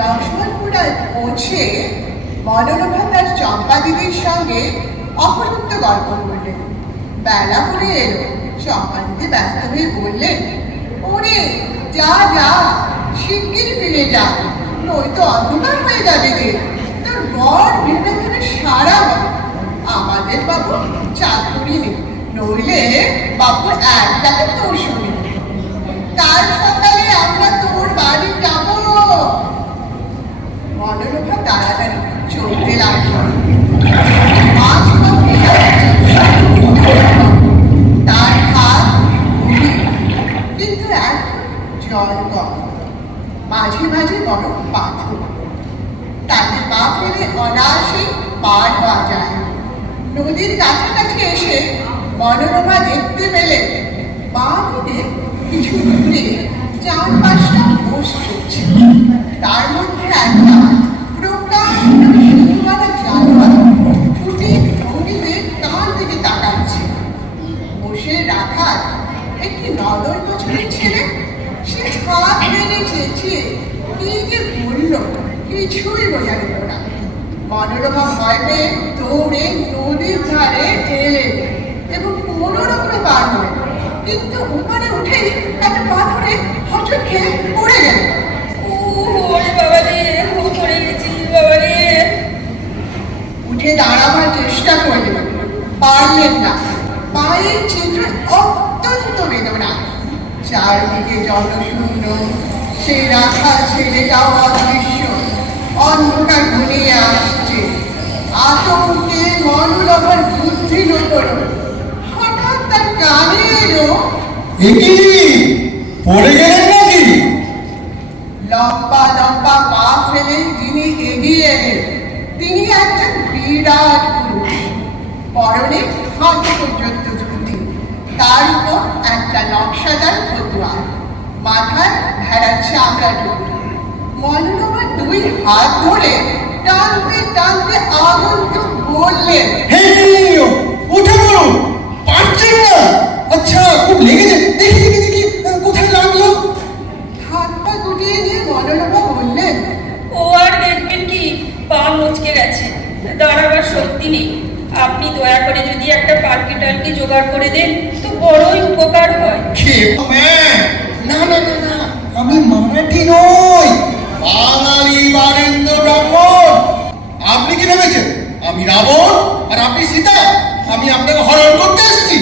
লক্ষ্মণপুরায় পৌঁছে মনোরমা তার চম্পা দিদির সঙ্গে অপরুক্ত গল্প করলেন। বেলা করে এলো। চম্পা দিদি ব্যস্ত হয়ে বললেন, ওরে যা যা, শিগগির ফিরে যা, নয়তো অন্ধকার হয়ে যাবে যে। তোর বর ভেবে ভেবে সারা হবে। আমাদের বাবু চাকরি নেই, নইলে বাবু একটাকে তোর শুনি। কাল সকালে আমরা তোর বাড়ি যাব। মনোরমা তাড়াতাড়ি চলতে লাগলো। তার হাত কিন্তু এখন জল কম, মাঝে মাঝে বড় পাথর। তাতে পা ফেলে অনায়াসে পার হওয়া যায়। নদীর কাছাকাছি এসে মনোরমা দেখতে পেলেন বাঁ দিকে কিছু দূরে 4-5টা মোষ চলছে। তার মধ্যে একটা প্রকাণ্ড শিংওয়ালা জানোয়ার ফুটে ভঙ্গিতে তার দিকে তাকাচ্ছে। মোষের রাখাল একটি নদর বছরের ছেলে। সে হাত মেরে চেঁচিয়ে কি যে বলল কিছুই বোঝা গেল না। মনোরমা ভয় পেয়ে দৌড়ে নদীর ধারে এলে এবং কোনো রকমে পার হলেন। কিন্তু ওখানে উঠেই একটা পাথরে হঠাৎ খেয়ে পড়ে গেল। উঠে দাঁড়াবার চেষ্টা করলেন, পারলেন না। পায়ের চিত্র অত্যন্ত বেদনা। চারদিকে জনশূন্য, সে রাখা ছেলেটাও অদৃশ্য। অন্ধকার ঘনিয়ে আসছে। আতঙ্কে মনোরমার বুদ্ধি নড়ল। হঠাৎ তার কানে এলো, পড়ে গেলেন নাকি? লম্বা লম্বা পা ফেলে তিনি এগিয়ে এলেন। তিনি একজন বিরাট পুরুষ, পরনে হাত পর্যন্ত ধুতি, তার উপর একটা নকশাদার ফতুয়া, মাথায় ভেড়ার চামড়া টুপি। মনোরমা দুই হাত ধরে টানতে টানতে আগন্তুক বললেন, উঠে পড়ুন, পারছেন না? আচ্ছা, খুব লেগেছে, দেখি দেখি দেখি কোথায় লাগলো। হাত পা গুটিয়ে নিয়ে মনোরমা বললেন, ও আর দেখবেন কি, পা মুচকে গেছে, দাঁড়াবার শক্তি নেই। আপনি দয়া করে যদি একটা পালকি টালকি জোগাড় করে দেন তো বড়ই উপকার হয়। না না না না, আমি মারাঠি নই, বাঙালি বারেন্দ্র ব্রাহ্মণ। আপনি কি ভেবেছেন আমি রাবণ আর আপনি সীতা? আমি আপনাকে হরণ করতে এসেছি।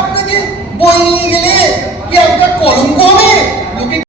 আপনাকে বই নিয়ে গেলে কি আপনার কলঙ্ক হবে?